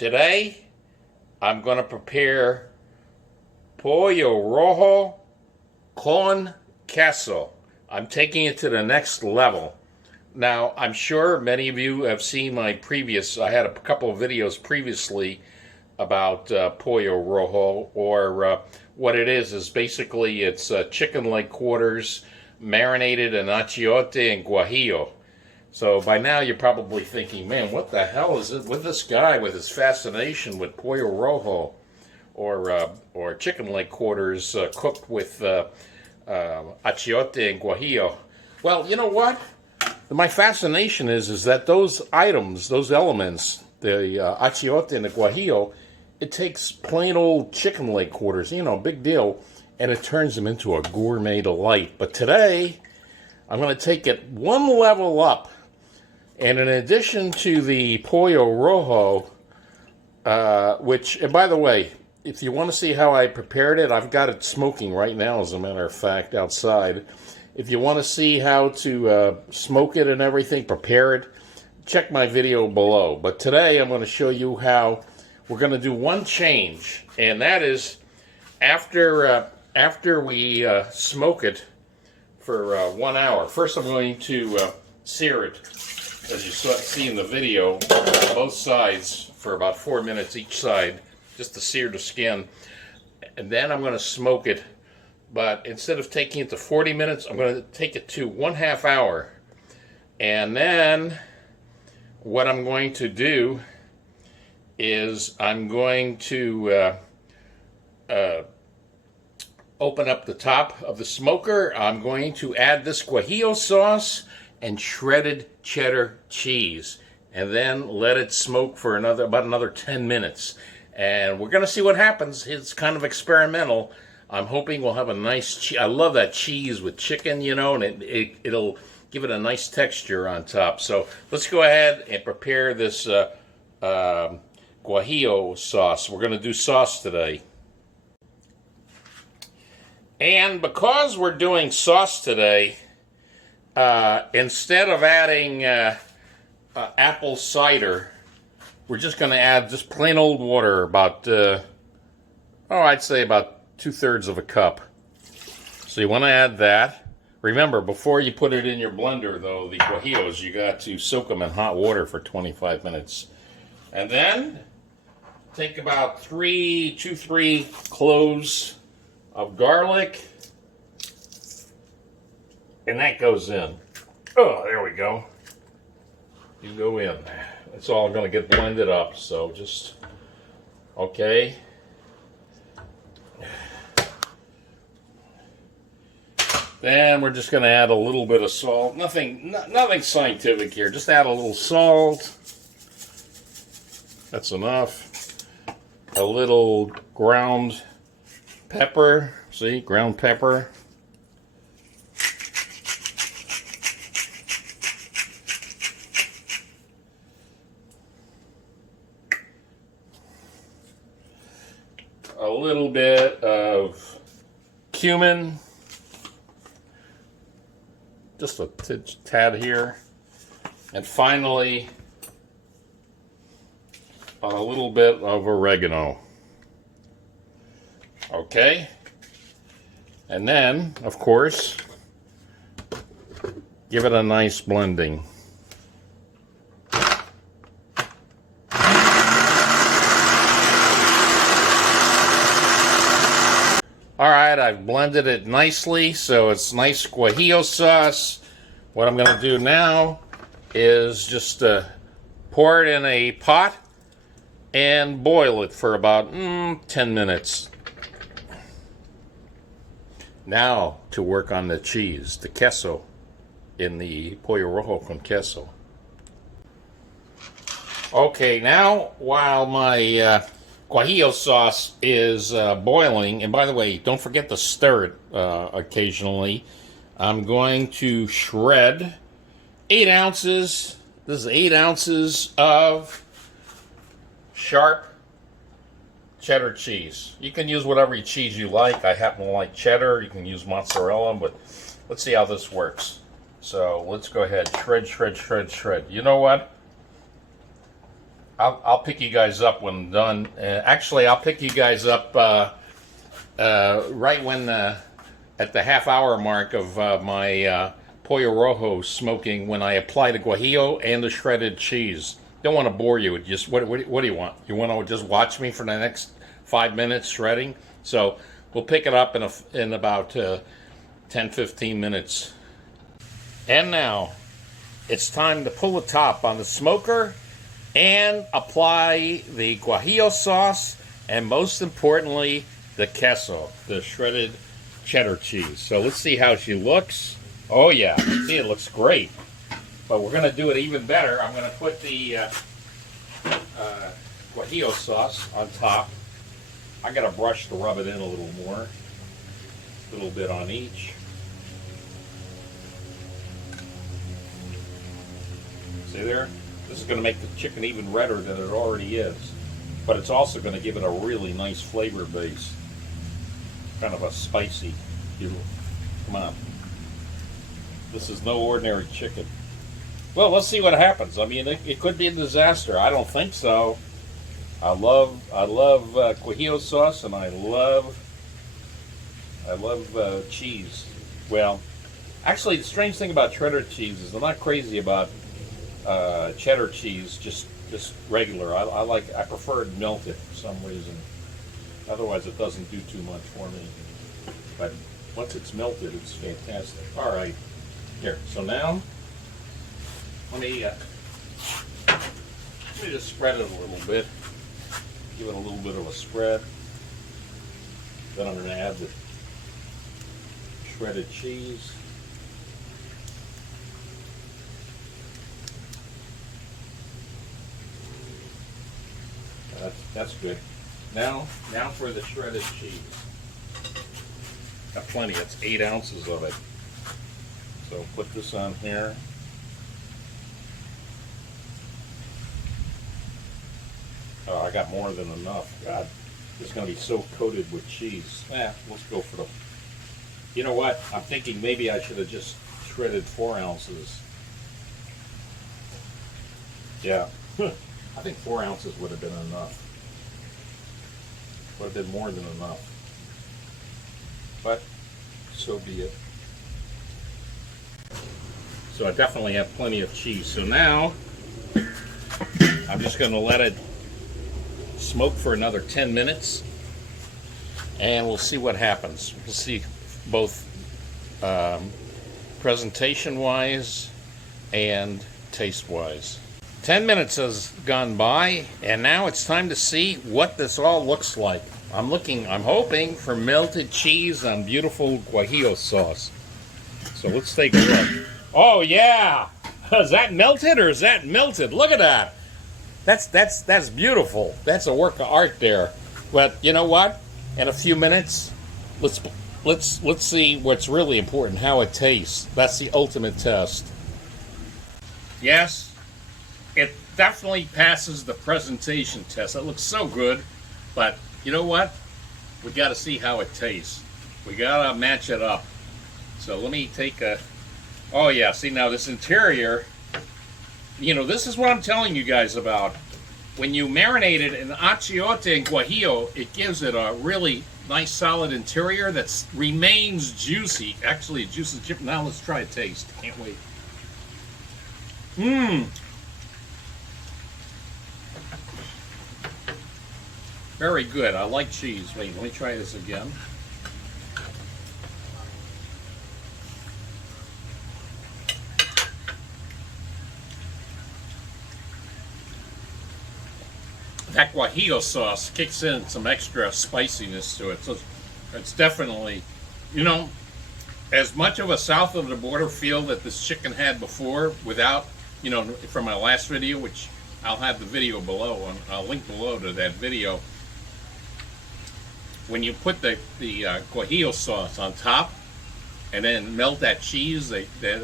Today, I'm going to prepare Pollo Rojo con Queso. I'm taking it to the next level. Now, I'm sure many of you have seen my I had a couple of videos previously about Pollo Rojo, or what it is basically it's chicken leg quarters marinated in Achiote and Guajillo. So by now you're probably thinking, man, what the hell is it with this guy with his fascination with Pollo Rojo, or chicken leg quarters cooked with Achiote and Guajillo? Well, you know what? My fascination is that those items, those elements, the Achiote and the Guajillo, it takes plain old chicken leg quarters, big deal, and it turns them into a gourmet delight. But today, I'm going to take it one level up. And in addition to the Pollo Rojo, and by the way, if you want to see how I prepared it, I've got it smoking right now, as a matter of fact, outside. If you want to see how to smoke it and everything, prepare it, check my video below. But today I'm going to show you how we're going to do one change, and that is after we smoke it for 1 hour. First I'm going to sear it, as you see in the video, both sides for about 4 minutes each side, just to sear the skin. And then I'm going to smoke it, but instead of taking it to 40 minutes, I'm going to take it to 1/2 hour. And then what I'm going to do is I'm going to open up the top of the smoker. I'm going to add this Guajillo sauce and shredded cheddar cheese, and then let it smoke for about another 10 minutes. And we're going to see what happens. It's kind of experimental. I'm hoping we'll have a nice cheese. I love that cheese with chicken, and it'll give it a nice texture on top. So let's go ahead and prepare this Guajillo sauce. We're going to do sauce today. And because we're doing sauce today, instead of adding apple cider, we're just going to add just plain old water, about, I'd say about 2/3 of a cup. So you want to add that. Remember, before you put it in your blender, though, the guajillos, you got to soak them in hot water for 25 minutes. And then take about 3 cloves of garlic, and that goes in. Oh, there we go. You go in. It's all going to get blended up, so just, okay. Then we're just going to add a little bit of salt. Nothing scientific here. Just add a little salt. That's enough. A little ground pepper. See, ground pepper. A little bit of cumin. Just a tad here. And finally, a little bit of oregano. Okay? And then, of course, give it a nice blending. Alright, I've blended it nicely, so it's nice Guajillo sauce. What I'm going to do now is just pour it in a pot and boil it for about 10 minutes. Now to work on the cheese, the queso, in the Pollo Rojo con Queso. Okay, now while my Guajillo sauce is boiling, and by the way, don't forget to stir it occasionally. I'm going to shred 8 ounces. This is 8 ounces of sharp cheddar cheese. You can use whatever cheese you like. I happen to like cheddar. You can use mozzarella, but let's see how this works. So let's go ahead, shred, shred, shred, shred. You know what? I'll pick you guys up when I'm done. Actually, I'll pick you guys up right when at the half-hour mark of my Pollo Rojo smoking, when I apply the Guajillo and the shredded cheese. Don't want to bore you. Just what do you want? You want to just watch me for the next 5 minutes shredding? So we'll pick it up in about 10-15 minutes. And now it's time to pull the top on the smoker and apply the Guajillo sauce, and most importantly, the Queso, the shredded cheddar cheese. So let's see how she looks. Oh yeah, see, it looks great. But we're going to do it even better. I'm going to put the Guajillo sauce on top. I got a brush to rub it in a little more. A little bit on each. See there? This is going to make the chicken even redder than it already is. But it's also going to give it a really nice flavor base. Kind of a spicy. Come on. This is no ordinary chicken. Well, let's see what happens. I mean, it could be a disaster. I don't think so. I love Guajillo sauce, and I love cheese. Well, actually, the strange thing about cheddar cheese is I'm not crazy about cheddar cheese, just regular. I prefer it melted for some reason. Otherwise, it doesn't do too much for me. But once it's melted, it's fantastic. All right, here. So now, let me just spread it a little bit. Give it a little bit of a spread. Then I'm going to add the shredded cheese. That's good. Now for the shredded cheese. Got plenty. That's 8 ounces of it. So put this on here. Oh, I got more than enough. God, it's going to be so coated with cheese. Let's go for the... You know what? I'm thinking maybe I should have just shredded 4 ounces. Yeah. I think 4 ounces would have been enough. Would have been more than enough. But so be it. So I definitely have plenty of cheese. So now I'm just going to let it smoke for another 10 minutes, and we'll see what happens. We'll see both presentation-wise and taste-wise. 10 minutes has gone by, and now it's time to see what this all looks like. I'm hoping for melted cheese on beautiful Guajillo sauce. So let's take a look. Oh yeah! Is that melted or is that melted? Look at that! That's beautiful. That's a work of art there. But you know what? In a few minutes, let's see what's really important, how it tastes. That's the ultimate test. Yes, it definitely passes the presentation test. It looks so good, but you know what? We got to see how it tastes. We got to match it up. So let me take a... Oh yeah, see now this interior, you know, this is what I'm telling you guys about. When you marinate it in Achiote and Guajillo, it gives it a really nice solid interior that remains juicy. Actually, it juices chip. Now let's try a taste. Can't wait. Very good. I like cheese. Wait, let me try this again. That Guajillo sauce kicks in some extra spiciness to it. So it's definitely, you know, as much of a south of the border feel that this chicken had before without, you know, from my last video, which I'll have the video below, and I'll link below to that video. When you put the Guajillo sauce on top and then melt that cheese,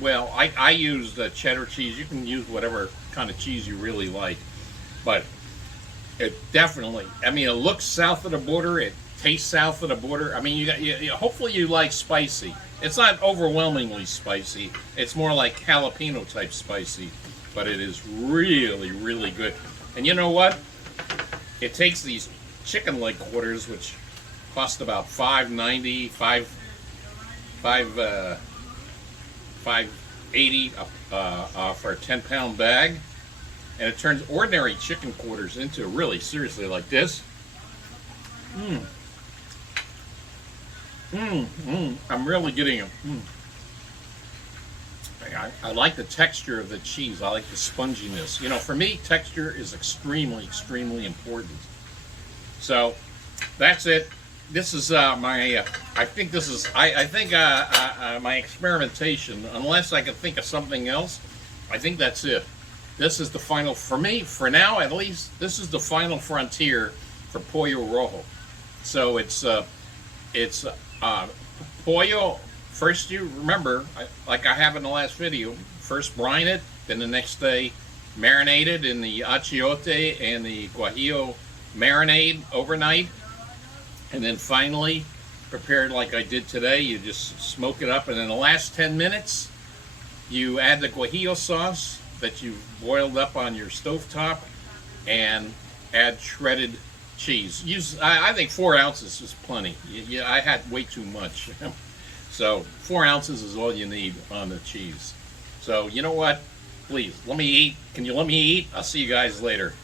well, I use the cheddar cheese. You can use whatever kind of cheese you really like. But it definitely, I mean, it looks south of the border. It tastes south of the border. I mean, hopefully you like spicy. It's not overwhelmingly spicy. It's more like jalapeno type spicy. But it is really, really good. And you know what? It takes these chicken leg quarters, which cost about $5.90, $5.80 for a 10-pound bag, and it turns ordinary chicken quarters into really seriously like this. I'm really getting them. I like the texture of the cheese. I like the sponginess. You know, for me, texture is extremely, extremely important. So that's it. This is my. I think this is. I think my experimentation. Unless I can think of something else, I think that's it. This is the final for me. For now, at least, this is the final frontier for Pollo Rojo. So it's Pollo. First, you remember, like I have in the last video, first brine it, then the next day marinate it in the Achiote and the Guajillo marinade overnight, and then finally prepared like I did today. You just smoke it up, and in the last 10 minutes, you add the Guajillo sauce that you've boiled up on your stovetop, and add shredded cheese. I think 4 ounces is plenty. I had way too much. So 4 ounces is all you need on the cheese. So you know what? Please, let me eat. Can you let me eat? I'll see you guys later.